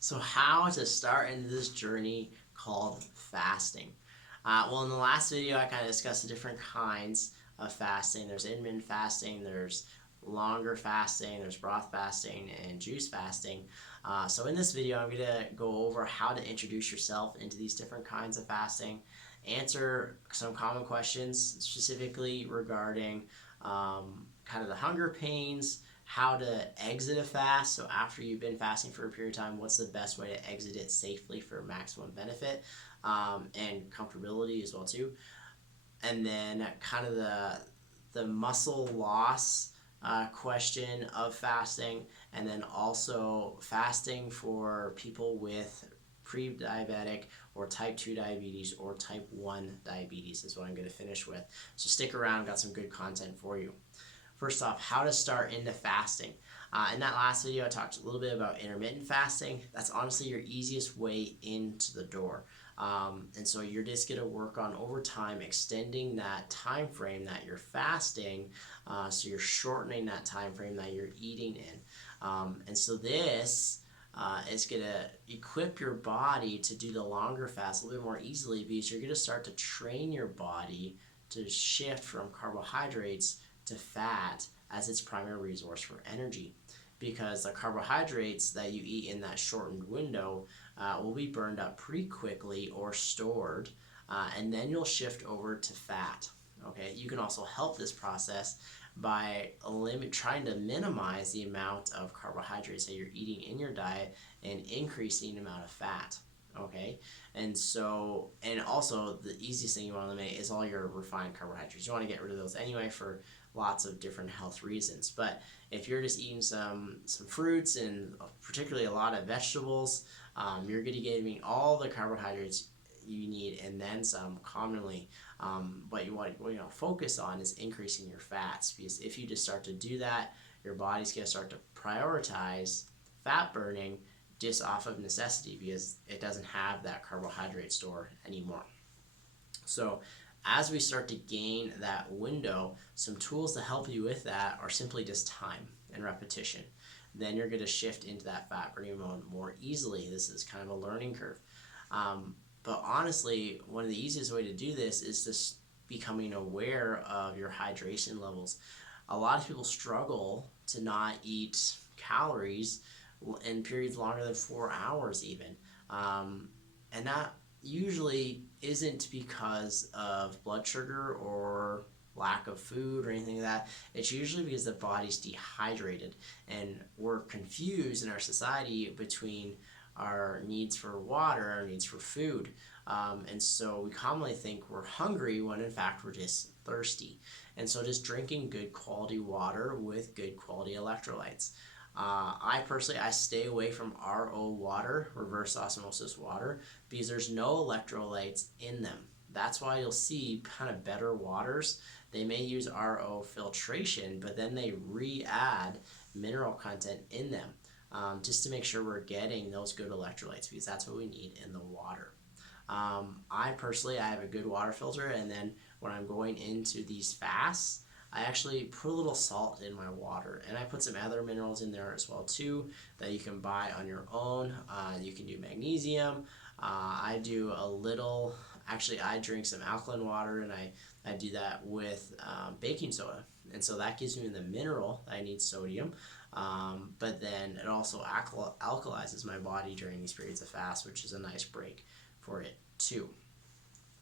So how to start into this journey called fasting? Well, in the last video, I kind of discussed the different kinds of fasting. There's intermittent fasting, there's longer fasting, there's broth fasting, and juice fasting. So in this video, I'm going to go over how to introduce yourself into these different kinds of fasting, answer some common questions specifically regarding kind of the hunger pains, how to exit a fast. So after you've been fasting for a period of time, what's the best way to exit it safely for maximum benefit and comfortability as well too. And then kind of the muscle loss question of fasting, and then also fasting for people with pre-diabetic or type 2 diabetes or type 1 diabetes is what I'm going to finish with. So stick around, got some good content for you. First off, how to start into fasting. In that last video, I talked a little bit about intermittent fasting. That's honestly your easiest way into the door. And so you're just going to work on over time extending that time frame that you're fasting. So you're shortening that time frame that you're eating in. And so this is going to equip your body to do the longer fast a little bit more easily, because you're going to start to train your body to shift from carbohydrates to fat as its primary resource for energy, because the carbohydrates that you eat in that shortened window will be burned up pretty quickly or stored, and then you'll shift over to fat. Okay, you can also help this process by trying to minimize the amount of carbohydrates that you're eating in your diet and increasing the amount of fat. Okay, and also the easiest thing you want to eliminate is all your refined carbohydrates. You want to get rid of those anyway for lots of different health reasons. But if you're just eating some fruits and particularly a lot of vegetables, you're going to get all the carbohydrates you need and then some commonly. But what you focus on is increasing your fats, because if you just start to do that, your body's going to start to prioritize fat burning just off of necessity, because it doesn't have that carbohydrate store anymore. So as we start to gain that window, some tools to help you with that are simply just time and repetition. Then you're going to shift into that fat burning mode more easily. This is kind of a learning curve. But honestly, one of the easiest way to do this is just becoming aware of your hydration levels. A lot of people struggle to not eat calories in periods longer than 4 hours even. And that usually isn't because of blood sugar or lack of food or anything like that. It's usually because the body's dehydrated, and we're confused in our society between our needs for water, our needs for food. And so we commonly think we're hungry when in fact we're just thirsty. And so just drinking good quality water with good quality electrolytes. I personally stay away from RO water, reverse osmosis water, because there's no electrolytes in them. That's why you'll see kind of better waters. They may use RO filtration, but then they re-add mineral content in them, just to make sure we're getting those good electrolytes, because that's what we need in the water. I have a good water filter, and then when I'm going into these fasts, I actually put a little salt in my water, and I put some other minerals in there as well too that you can buy on your own. You can do magnesium. I do a little, actually I drink some alkaline water, and I do that with baking soda. And so that gives me the mineral that I need, sodium, but then it also alkalizes my body during these periods of fast, which is a nice break for it too.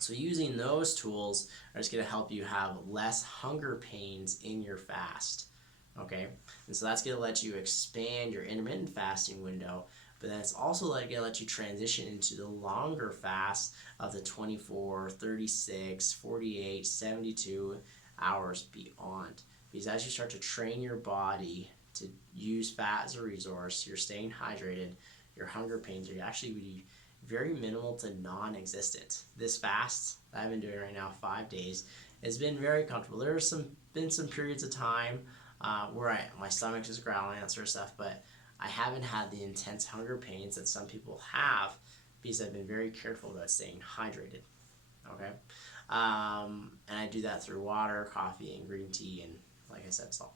So using those tools are just going to help you have less hunger pains in your fast, okay? And so that's going to let you expand your intermittent fasting window, but then it's also going to let you transition into the longer fast of the 24, 36, 48, 72 hours beyond. Because as you start to train your body to use fat as a resource, you're staying hydrated, your hunger pains are actually be very minimal to non-existent. This fast that I've been doing right now, 5 days, has been very comfortable. There have been some periods of time where my stomach is growling, that sort of stuff, but I haven't had the intense hunger pains that some people have, because I've been very careful about staying hydrated. Okay, and I do that through water, coffee, and green tea, and like I said, salt.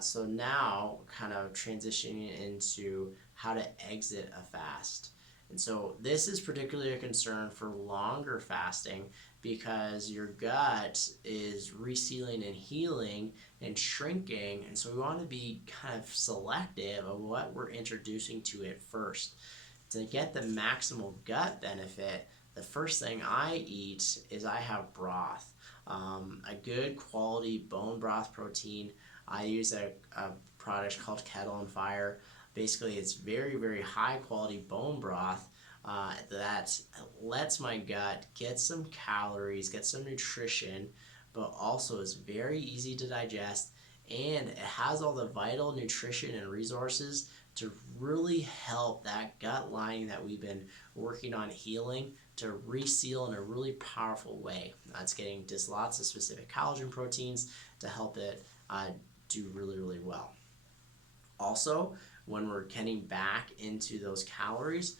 So now kind of transitioning into how to exit a fast. And so this is particularly a concern for longer fasting because your gut is resealing and healing and shrinking. And so we want to be kind of selective of what we're introducing to it first. To get the maximal gut benefit, the first thing I eat is I have broth. A good quality bone broth protein. I use a product called Kettle and Fire. Basically, it's very, very high quality bone broth that lets my gut get some calories, get some nutrition, but also is very easy to digest, and it has all the vital nutrition and resources to really help that gut lining that we've been working on healing to reseal in a really powerful way. It's getting just lots of specific collagen proteins to help it do really, really well. Also, when we're getting back into those calories,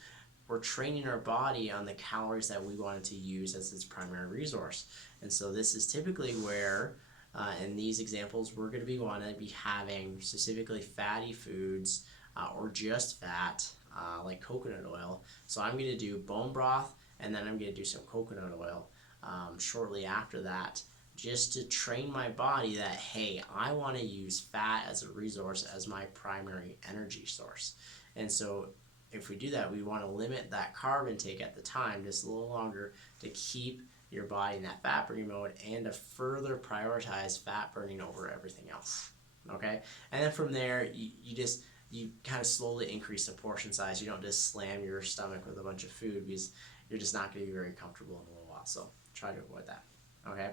we're training our body on the calories that we wanted to use as its primary resource. And so this is typically where, in these examples, we're going to be wanting to be having specifically fatty foods or just fat, like coconut oil. So I'm going to do bone broth, and then I'm going to do some coconut oil shortly after that, just to train my body that, hey, I want to use fat as a resource as my primary energy source. And so if we do that, we want to limit that carb intake at the time just a little longer to keep your body in that fat burning mode and to further prioritize fat burning over everything else. Okay? And then from there, you kind of slowly increase the portion size. You don't just slam your stomach with a bunch of food because you're just not going to be very comfortable in a little while. So try to avoid that. Okay?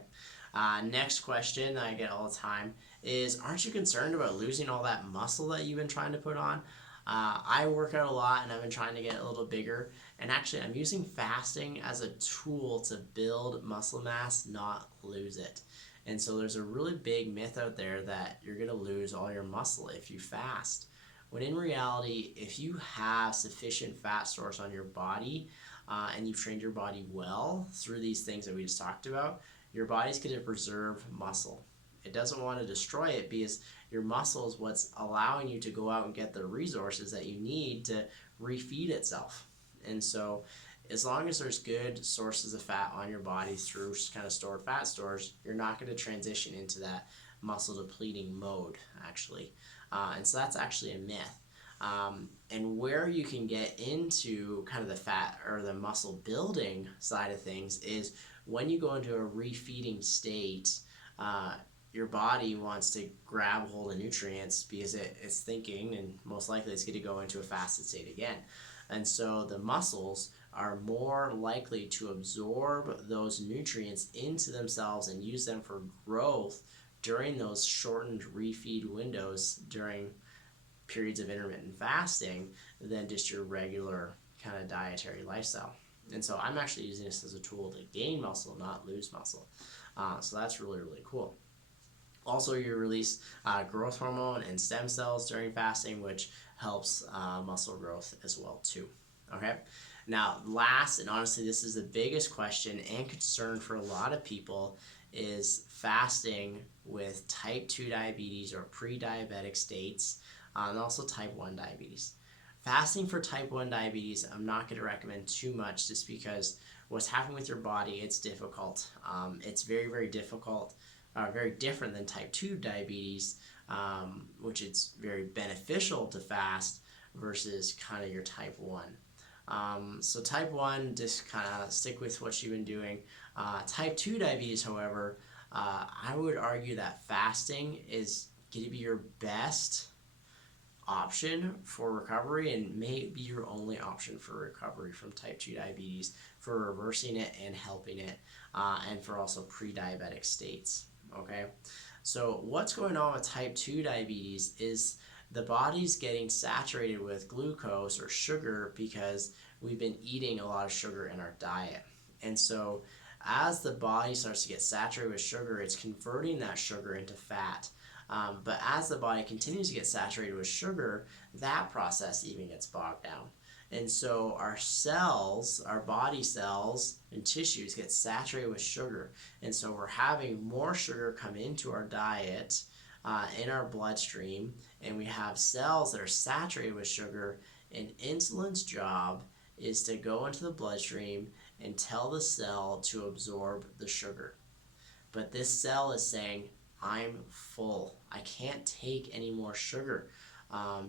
Next question that I get all the time is, aren't you concerned about losing all that muscle that you've been trying to put on? I work out a lot and I've been trying to get a little bigger, and actually I'm using fasting as a tool to build muscle mass, not lose it. And so there's a really big myth out there that you're going to lose all your muscle if you fast. When in reality, if you have sufficient fat stores on your body and you've trained your body well through these things that we just talked about, your body's going to preserve muscle. It doesn't want to destroy it because your muscle is what's allowing you to go out and get the resources that you need to refeed itself. And so as long as there's good sources of fat on your body through kind of stored fat stores, you're not going to transition into that muscle depleting mode, actually. And so that's actually a myth. And where you can get into kind of the fat or the muscle building side of things is when you go into a refeeding state. Your body wants to grab hold of nutrients because it's thinking, and most likely it's going to go into a fasted state again. And so the muscles are more likely to absorb those nutrients into themselves and use them for growth during those shortened refeed windows during periods of intermittent fasting than just your regular kind of dietary lifestyle. And so I'm actually using this as a tool to gain muscle, not lose muscle. So that's really, really cool. Also, you release growth hormone and stem cells during fasting, which helps muscle growth as well too. Okay. Now, last, and honestly, this is the biggest question and concern for a lot of people, is fasting with type 2 diabetes or pre-diabetic states, and also type 1 diabetes. Fasting for type 1 diabetes, I'm not going to recommend too much just because what's happening with your body, it's difficult. It's very, very difficult. Very different than type 2 diabetes, which it's very beneficial to fast versus kind of your type 1. So type 1, just kind of stick with what you've been doing. Type 2 diabetes, however, I would argue that fasting is going to be your best option for recovery and may be your only option for recovery from type 2 diabetes, for reversing it and helping it, and for also pre-diabetic states. Okay, so what's going on with type 2 diabetes is the body's getting saturated with glucose or sugar because we've been eating a lot of sugar in our diet. And so as the body starts to get saturated with sugar, it's converting that sugar into fat. But as the body continues to get saturated with sugar, that process even gets bogged down. And so our cells, our body cells and tissues get saturated with sugar. And so we're having more sugar come into our diet in our bloodstream, and we have cells that are saturated with sugar, and insulin's job is to go into the bloodstream and tell the cell to absorb the sugar. But this cell is saying, I'm full. I can't take any more sugar.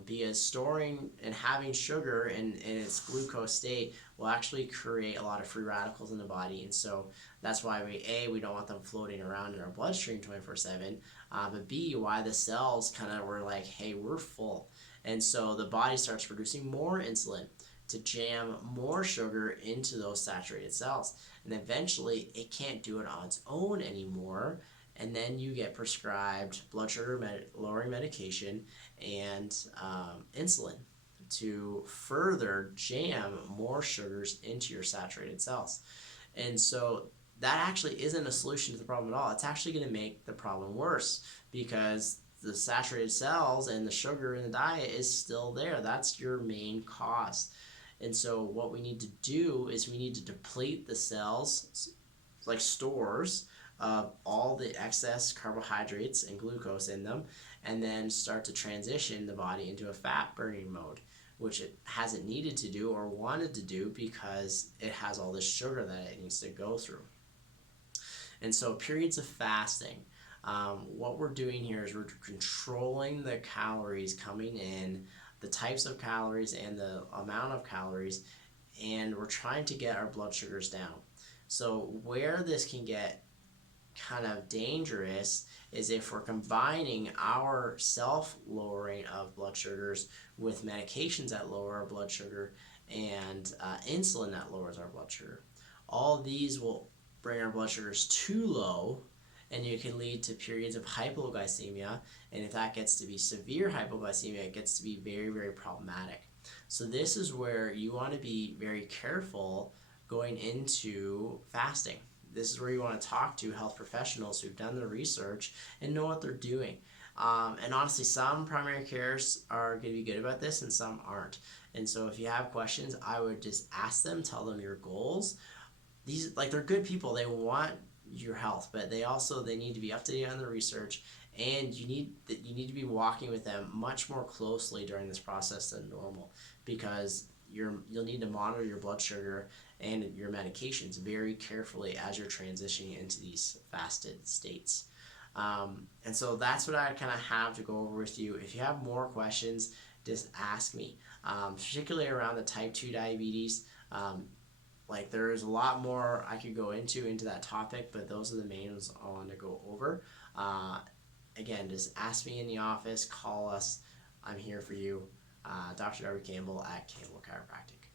Because storing and having sugar in its glucose state will actually create a lot of free radicals in the body. And so that's why we don't want them floating around in our bloodstream 24/7. But B, why the cells kind of were like, hey, we're full. And so the body starts producing more insulin to jam more sugar into those saturated cells. And eventually it can't do it on its own anymore. And then you get prescribed blood sugar lowering medication and insulin to further jam more sugars into your saturated cells. And so that actually isn't a solution to the problem at all. It's actually going to make the problem worse because the saturated cells and the sugar in the diet is still there. That's your main cause. And so what we need to do is we need to deplete the cells, like stores, of all the excess carbohydrates and glucose in them, and then start to transition the body into a fat burning mode, which it hasn't needed to do or wanted to do because it has all this sugar that it needs to go through. And so periods of fasting, what we're doing here is we're controlling the calories coming in, the types of calories and the amount of calories, and we're trying to get our blood sugars down. So where this can get kind of dangerous is if we're combining our self-lowering of blood sugars with medications that lower our blood sugar and insulin that lowers our blood sugar. All of these will bring our blood sugars too low, and it can lead to periods of hypoglycemia, and if that gets to be severe hypoglycemia, it gets to be very, very problematic. So this is where you want to be very careful going into fasting. This is where you want to talk to health professionals who've done the research and know what they're doing. And honestly, some primary cares are going to be good about this and some aren't. And so if you have questions, I would just ask them, tell them your goals. These, like, they're good people. They want your health, but they need to be up to date on the research, and you need to be walking with them much more closely during this process than normal, because you'll need to monitor your blood sugar and your medications very carefully as you're transitioning into these fasted states. And so that's what I kind of have to go over with you. If you have more questions, just ask me, particularly around the type 2 diabetes. Like, there's a lot more I could go into that topic, but those are the main ones I want to go over. Again, just ask me in the office, call us. I'm here for you. Dr. Darby Campbell at Campbell Chiropractic.